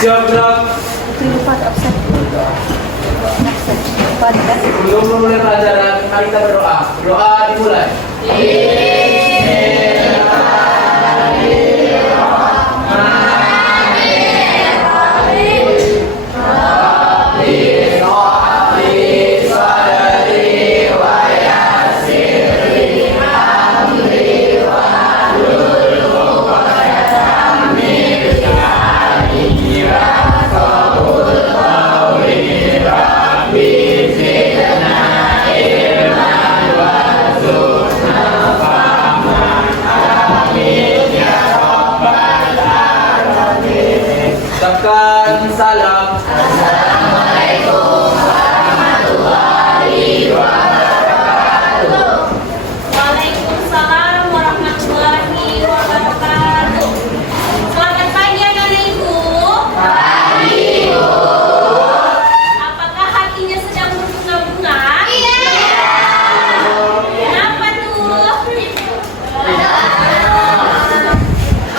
Siap, gerak. Lupa absen. Belum mulai pelajaran, mari kita berdoa. Doa dimulai. Ucapkan salam. Assalamualaikum warahmatullahi wabarakatuh. Waalaikumsalam warahmatullahi wabarakatuh. Selamat pagi anak-anak ibu. Pagi ibu. Apakah hatinya sedang berbunga-bunga? Iya. Kenapa tuh?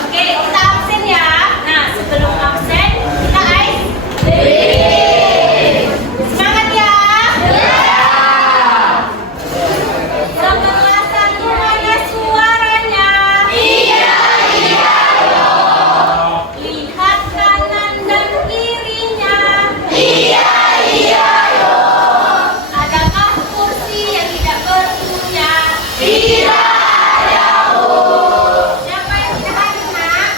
Oke, kita absen ya. Nah, sebelum absen kita ice break. Semangat ya. Setelah satu mana suaranya? Iya, iya loh. Lihat kanan dan kirinya. Iya, iya loh. Adakah kursi yang tidak berpunya? Tidak ada bu. Siapa yang tidak hadir nak?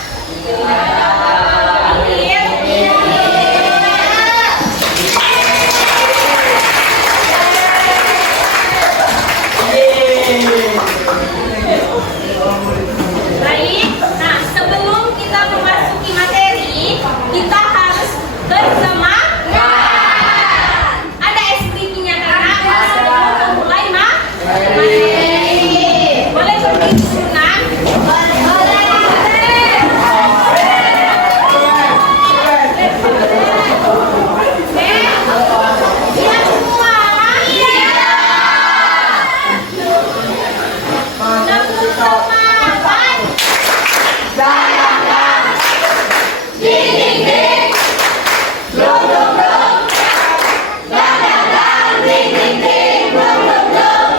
Baik, nah sebelum kita memasuki materi, kita harus bersemangat. Ada SPP-nya kan? Sebelum mulai materi. Boleh berdiri dulu nak? Siap semua? Iya. Semangat. Ding ding ding. Dum dum dum. Dang dang dang. Ding ding ding. Dum dum dum.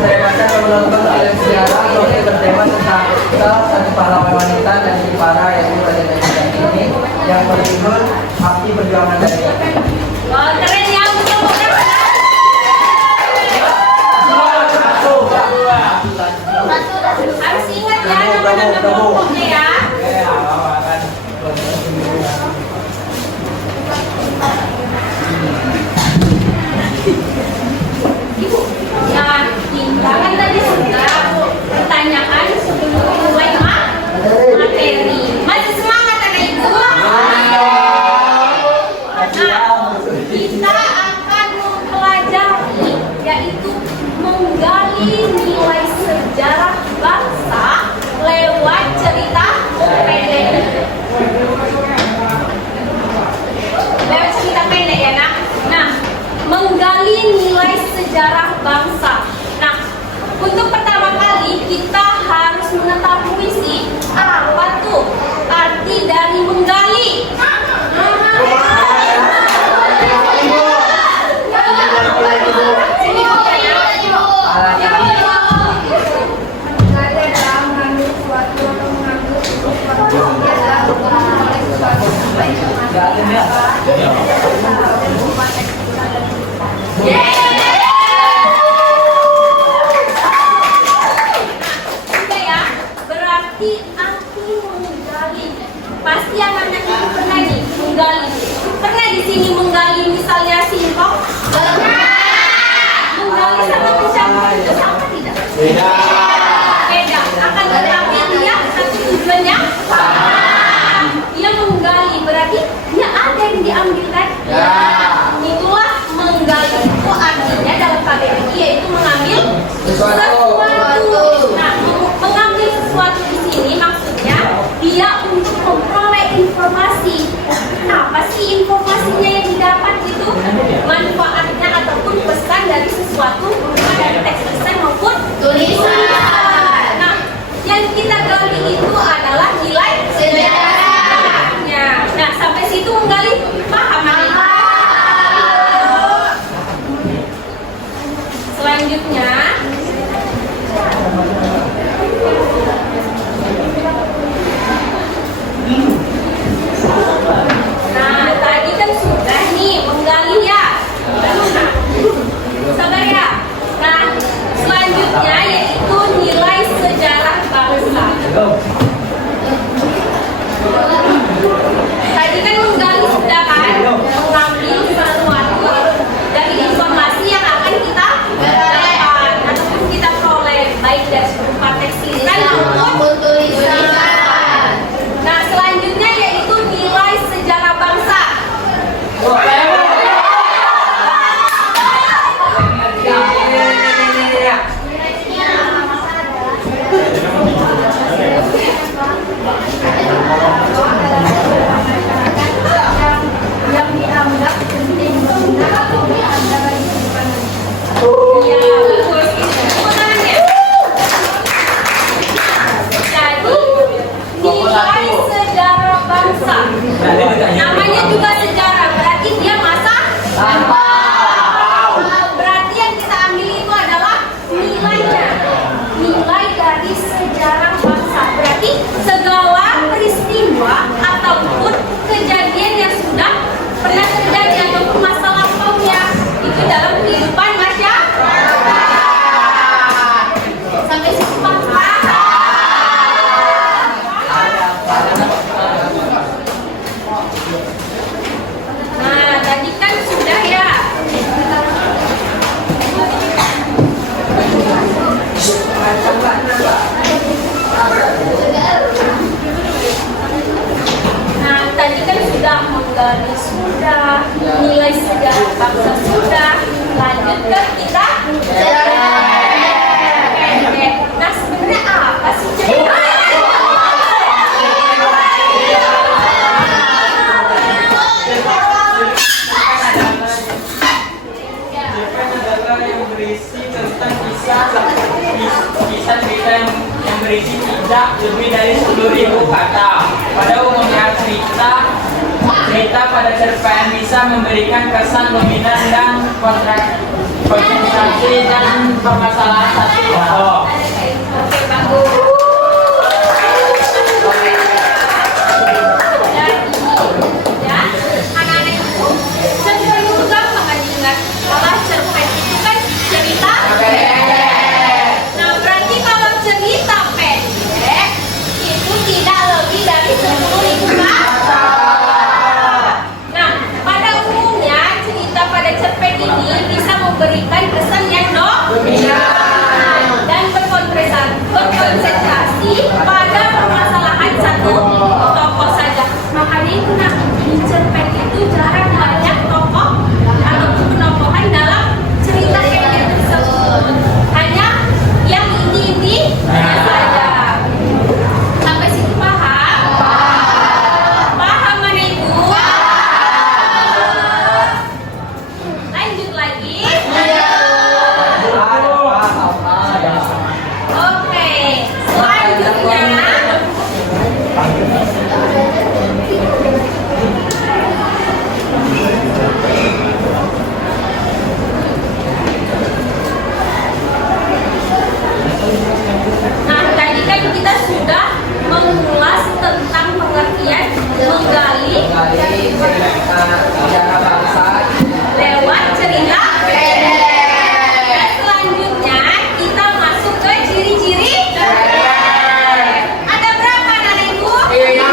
saya baca kalau nonton film sejarah yang bertema tentang satu pahlawan wanita dan para yaitu Raja ini yang berjudul Api Perjuangan Dari. Wah, keren ya, harus ingat ya nama-nama pokoknya ya. Nah, kita kan tadi sudah pertanyaan sebelum mulai materi. Masih semangat anak ibu? Nah, kita akan mempelajari yaitu menggali nilai sejarah bangsa lewat cerita pendek. Lewat cerita pendek ya nak. Nah, menggali nilai sejarah bangsa. Nah, untuk pertama kali kita harus mengetahui sih apa tuh arti dari menggali. Sini berarti aku menggali. Pasti anak-anak ini pernah nih menggali. Pernah di sini menggali misalnya singkong? Menggali sama mencampur itu sama tidak? Beda. Beda. Akan tetapi dia satu tujuannya sama. Dia menggali berarti dia ada yang diambil kan? Ya. Itulah menggali itu artinya dalam KBBI yaitu mengambil Sesuatu. Nah, mengambil sesuatu di sini maksudnya dia untuk memperoleh informasi. Apa sih informasinya yang didapat itu? Manfaatnya ataupun pesan dari sesuatu berupa dari teks tulisan maupun tulisan. Nah, yang kita gali itu adalah nilai sejarahnya. Nah, sampai situ menggali paham? Selanjutnya nah, tadi kan sudah nih menggali ya. Nah, sabar ya. Nah, selanjutnya yaitu nilai sejarah bangsa. Tadi kan menggali sudah kan, mengambil sesuatu dari informasi yang akan kita dapat ataupun kita peroleh baik dari berupa teks tulisan maupun tulisan. Nah, selanjutnya yaitu nilai sejarah bangsa. Yang dianggap penting atau dianggap kehidupan. Ya, betul. Sebenarnya. Jadi, nilai sejarah bangsa. Namanya juga sejarah, berarti dia masa lampau. Berarti yang kita ambil itu adalah nilainya. Nilai dari sejarah bangsa. Berarti segala peristiwa ataupun kejadian yang sudah pernah terjadi ataupun masa lampaunya itu dalam kehidupan masyarakat. Sampai situ paham? Nah, tadi kan sudah ya. Nah, tadi kan sudah menggali sudah, nilai sejarah bangsa sudah. Lanjut ke kita pendek. Nah, sebenarnya apa sih cerita? Yang berisi tentang kisah cerita yang berisi tidak lebih dari 10.000 kata. Pada umumnya cerita pada cerpen bisa memberikan kesan dominan dan kontras konsentrasi dan permasalahan satu tokoh. Oke, bagus. Ya, anak-anak itu cerpen itu gampang kan diingat. Kalau cerpen itu kan cerita. Nah, berarti kalau cerita pendek itu tidak lebih dari 10.000 kata. Nah, pada umumnya cerita pada cerpen ini bisa memberikan kesan yang dominan dan berkonsentrasi pada permasalahan satu tokoh saja. Makanya itu nah, di cerpen itu jarang banyak tokoh atau penokohan dalam cerita pendek tersebut. Hanya yang inti-inti saja. Sampai situ paham? Paham mana ibu? Lanjut lagi. Oke, selanjutnya nah, tadi kan kita sudah mengulas tentang pengertian menggali sejarah bangsa. lewat cerita pendek. Dan selanjutnya kita masuk ke ciri-ciri. Ada berapa anak ibu? Apa saja?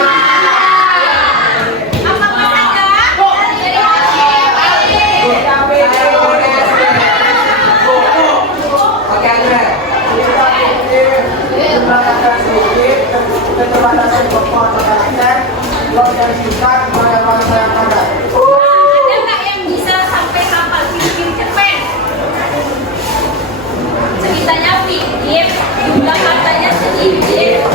Oke, Andre. Keterbatasan pokok atau karakter, blok yang singkat pada bangsa yang ada. Ada nggak yang bisa sampai hafal ciri-ciri cerpen? Ceritanya fiktif, jumlah katanya sedikit.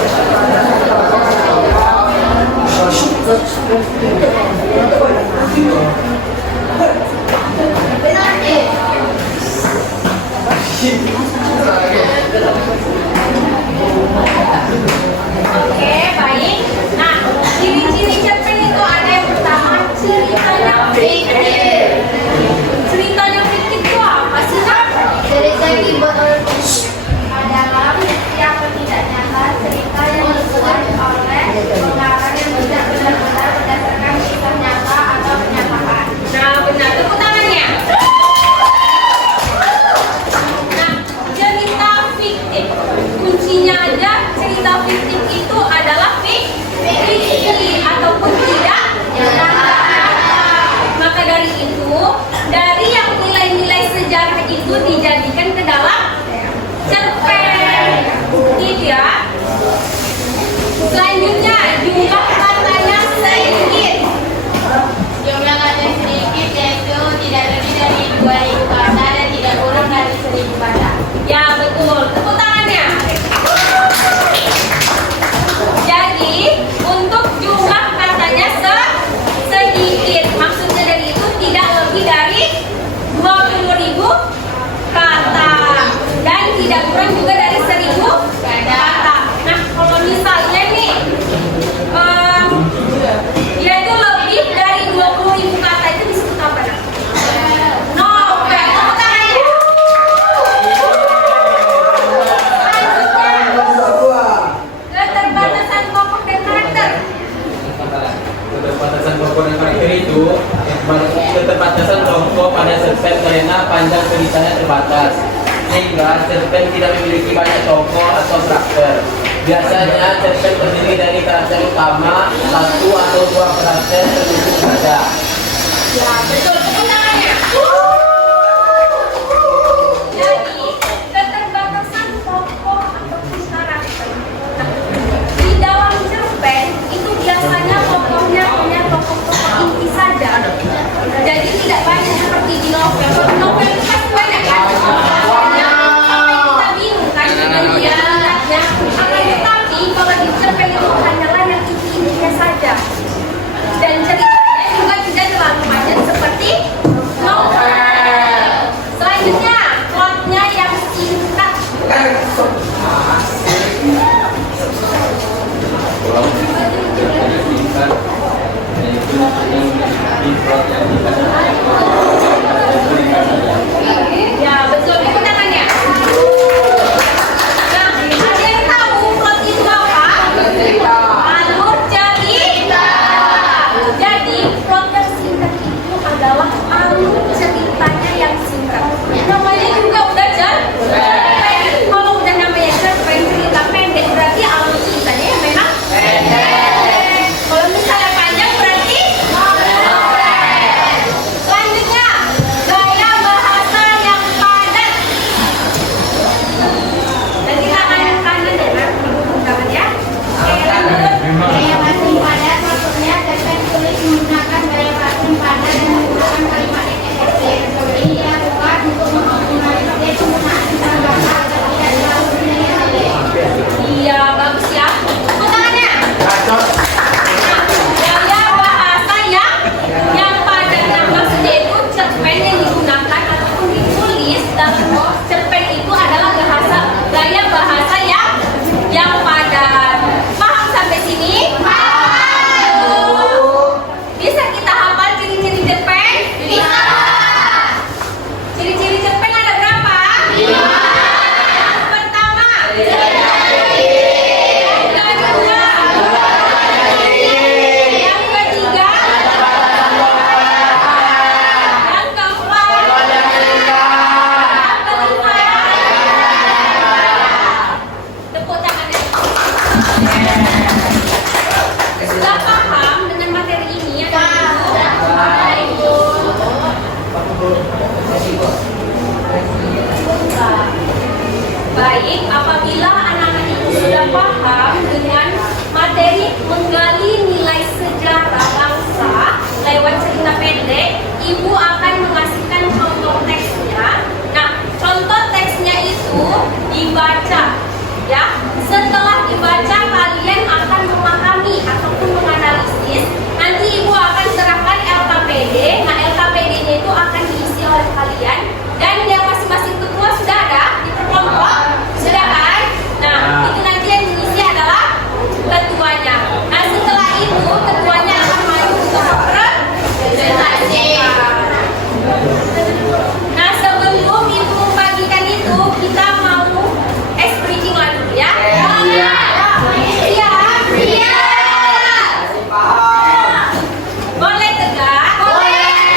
Oke, baik. Nah, ciri-ciri cerpen itu ada yang pertama ceritanya fiktif. Ceritanya fiktif itu apa sih, Kak? Cerita yang dibuat oleh penulis adalah yang tidak nyata, cerita yang dibuat oleh pengarang yang tidak benar-benar berdasarkan kisah nyata atau kenyataan. Nah, benar. Tepuk tangannya. Nah, cerita fiktif. Kuncinya aja cerita fiktif itu adalah fiksi ataupun tidak nyata. Maka dari itu, dari yang nilai-nilai sejarah itu dijadikan ke dalam cerpen. Gitu ya. Selanjutnya, jumlah katanya sedikit. Jumlah kata sedikit yaitu tidak lebih dari 2.000 kata dan tidak kurang dari 1.000 kata. Ya, betul. Tepuk tangannya. Jadi, untuk jumlah katanya sedikit. Maksudnya dari itu tidak lebih dari 20.000 kata. Dan tidak kurang juga dari 1.000 kata. Nah, kalau misalnya nih, dia itu lebih dari 20.000 kata itu disebut apa? Nah? Novel. Tepuk tangannya. Keterbatasan pokok dan karakter. Keterbatasan tokoh dan karakter itu keterbatasan tokoh pada cerpen karena panjang ceritanya terbatas, sehingga cerpen tidak memiliki banyak tokoh atau karakter. Biasanya cerpen terdiri dari karakter utama, satu atau dua karakter tertentu saja. Ya, betul. Tepuk tangannya. Jadi, keterbatasan tokoh ataupun karakter. Nah, di dalam cerpen itu biasanya tokohnya punya tokoh-tokoh inti saja. Jadi tidak banyak seperti di novel. Kalau di novel itu kan banyak kan? Banyak. Sampai kita bingung kan dengan dialognya. Akan tetapi kalau di cerpen itu hanyalah yang inti-intinya saja. Dan ceritanya juga tidak Baik, apabila anak-anak itu sudah paham dengan materi menggali nilai sejarah bangsa lewat cerita pendek, Ibu akan mengasihkan contoh teksnya. Nah, contoh teksnya itu dibaca, ya. Setelah dibaca, kalian akan memahami ataupun menganalisis. Nanti Ibu akan serahkan LKPD. Nah, LKPD-nya itu akan diisi oleh kalian. Dan yang masing-masing ketua sudah ada di kelompok, sudah kan? Nah, itu nanti yang diisi adalah ketuanya. Nah, setelah itu ketuanya akan maju untuk presentasi. Nah, sebelum Ibu membagikan itu, kita mau bridging lah dulu ya. Iya. Iya. Boleh tegak? Boleh.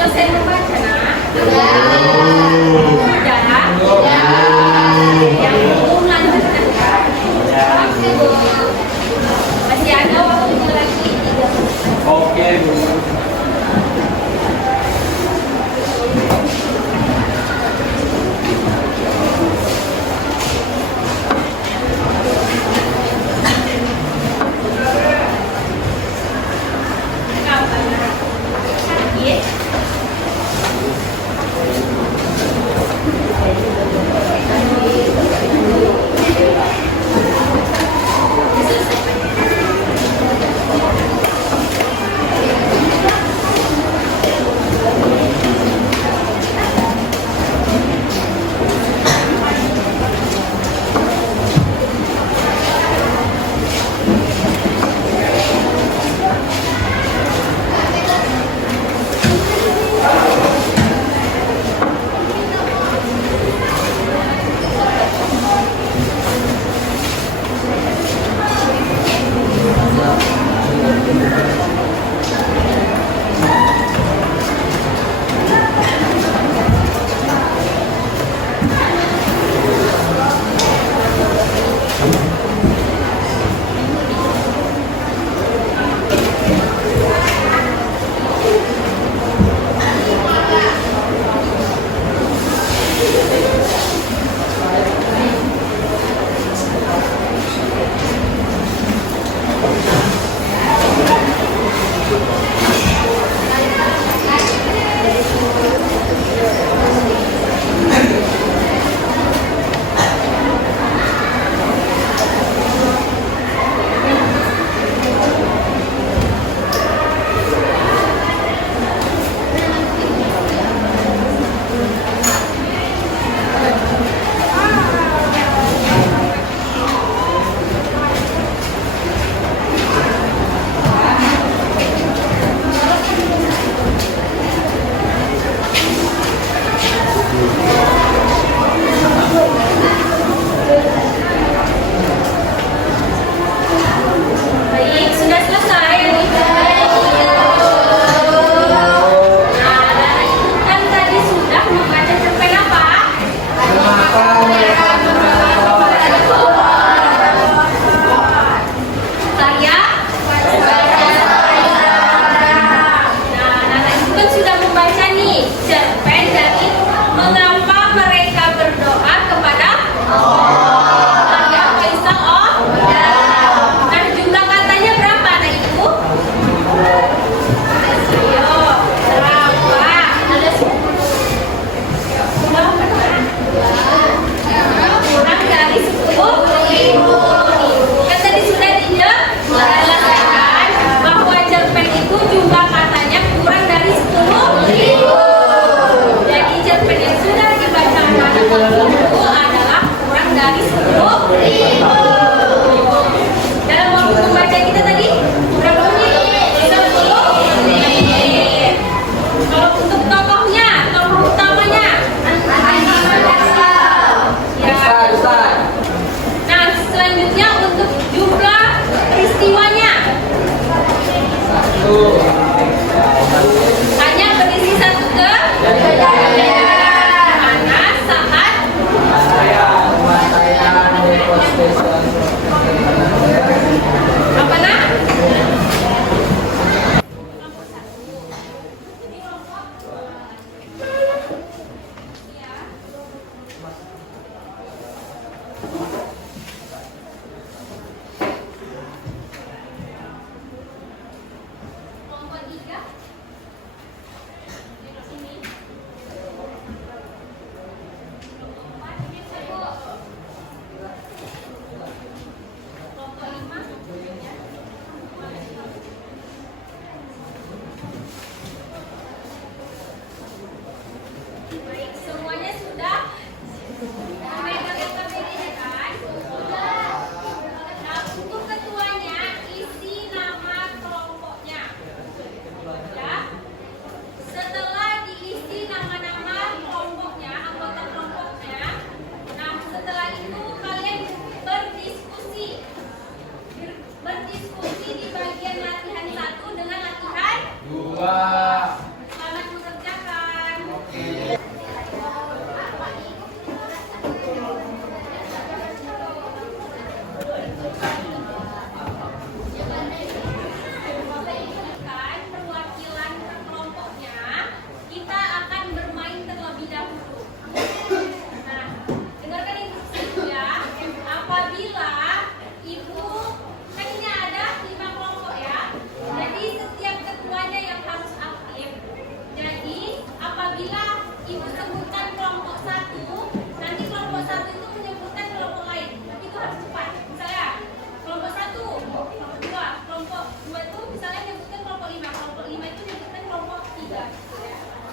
selesai membaca, nak? Sudah. Sudah? Yang belum lanjutkan, kan? Masih ada waktunya lagi 3 menit. Oke, Bu. Kapan, nak? Sakit?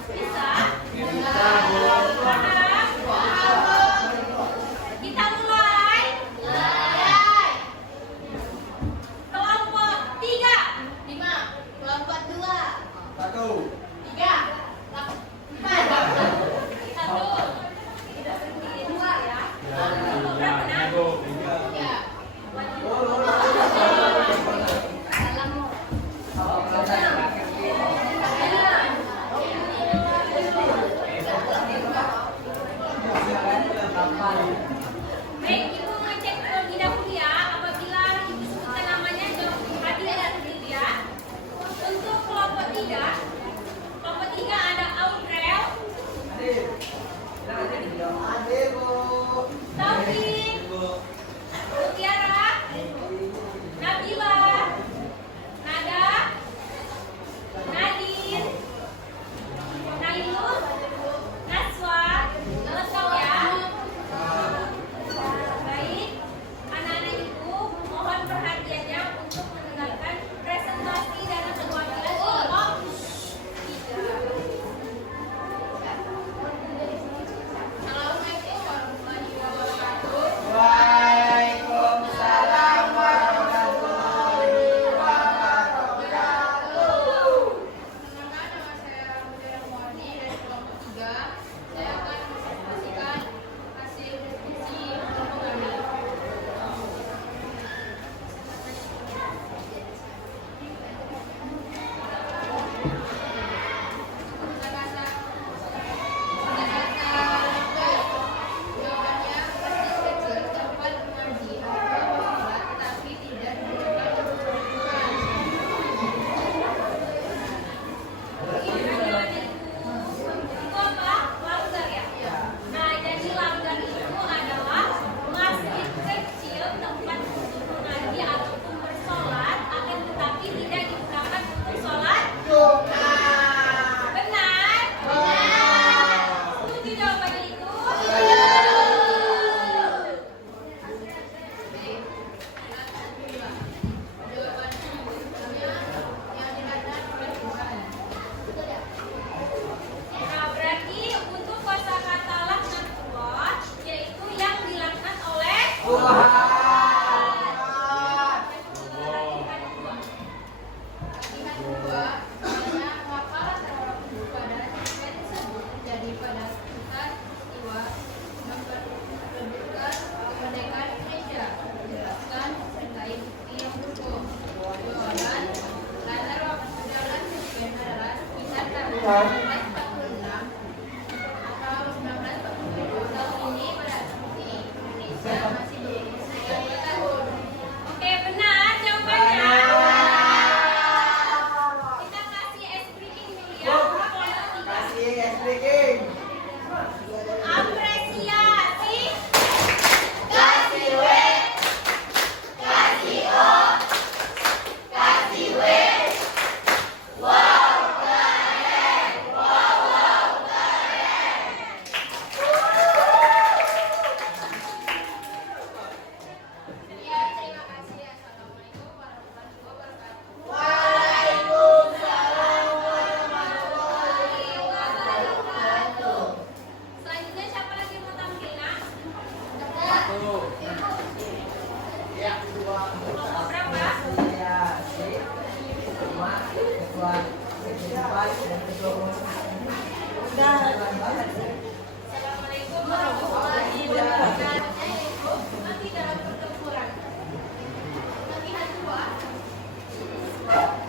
Bisa? Bisa, Bu. Paham? Kita mulai. Kelompok 3. 5, kelompok 2, 1. 3, 4, Satu. Tidak berdiri dua ya. Kelompok berapa nak? 3. Baik, Ibu ngecek terlebih dahulu ya. Apabila Ibu sebutkan namanya, jawab hati dan begitu ya. Untuk kelompok 3 ada Aurel, Taufik, Mutiara, Nabila, Nada, Nadine, Nailul, Naswa. Lengkap ya. Baik, anak-anak ibu, mohon perhatiannya untuk mendengarkan presentasi dari perwakilan kelompok 3. Assalamualaikum warahmatullahi wabarakatuh. Waalaikumsalam warahmatullahi wabarakatuh. Perkenalkan, nama saya Budaya Muardi dari kelompok 3. Saya akan mempresentasikan hasil diskusi kelompok kami. Jawabannya persis kecil tempat mengaji atau tidak, tetapi tidak diberikan kedudukan. Itu apa? Langgar ya? Nah, jadi langgar itu adalah masjid kecil tempat untuk mengaji ataupun bersolat, akan tetapi tidak digunakan untuk sholat. Benar? Setuju jawabannya itu? Nah, berarti untuk kosakata laknatullah yaitu yang dilaknat oleh Tuhan. Latihan dua. Latihan kedua, adanya mengapa latar waktu pada cerpen tersebut terjadi pada sekitar peristiwa memperebutkan kemerdekaan Indonesia. Jelaskan terkait bukti yang mendukung. Jawaban, latar waktu perjalanan cerpen adalah sekitar tahun 1946 atau 1947. Tahun ini pada bukti Indonesia masih belum selesai 2 tahun. Oke, benar jawabannya. Kita kasih es breaking dulu ya. Kelompok 3. Kasih speaking. Apresiasi. Kasih W, kasih O, kasih W. Wow, keren. Wow, keren. Ya, terima kasih. Assalamualaikum warahmatullahi wabarakatuh. Waalaikumsalam warahmatullahi wabarakatuh. Selanjutnya siapa lagi mau tampil nak? Kelompok berapa? Ya, si ketua, ketua seksi 4 dan ketua Assalamualaikum warahmatullahi wabarakatuh. Nanti dalam pertempuran. Latihan 2.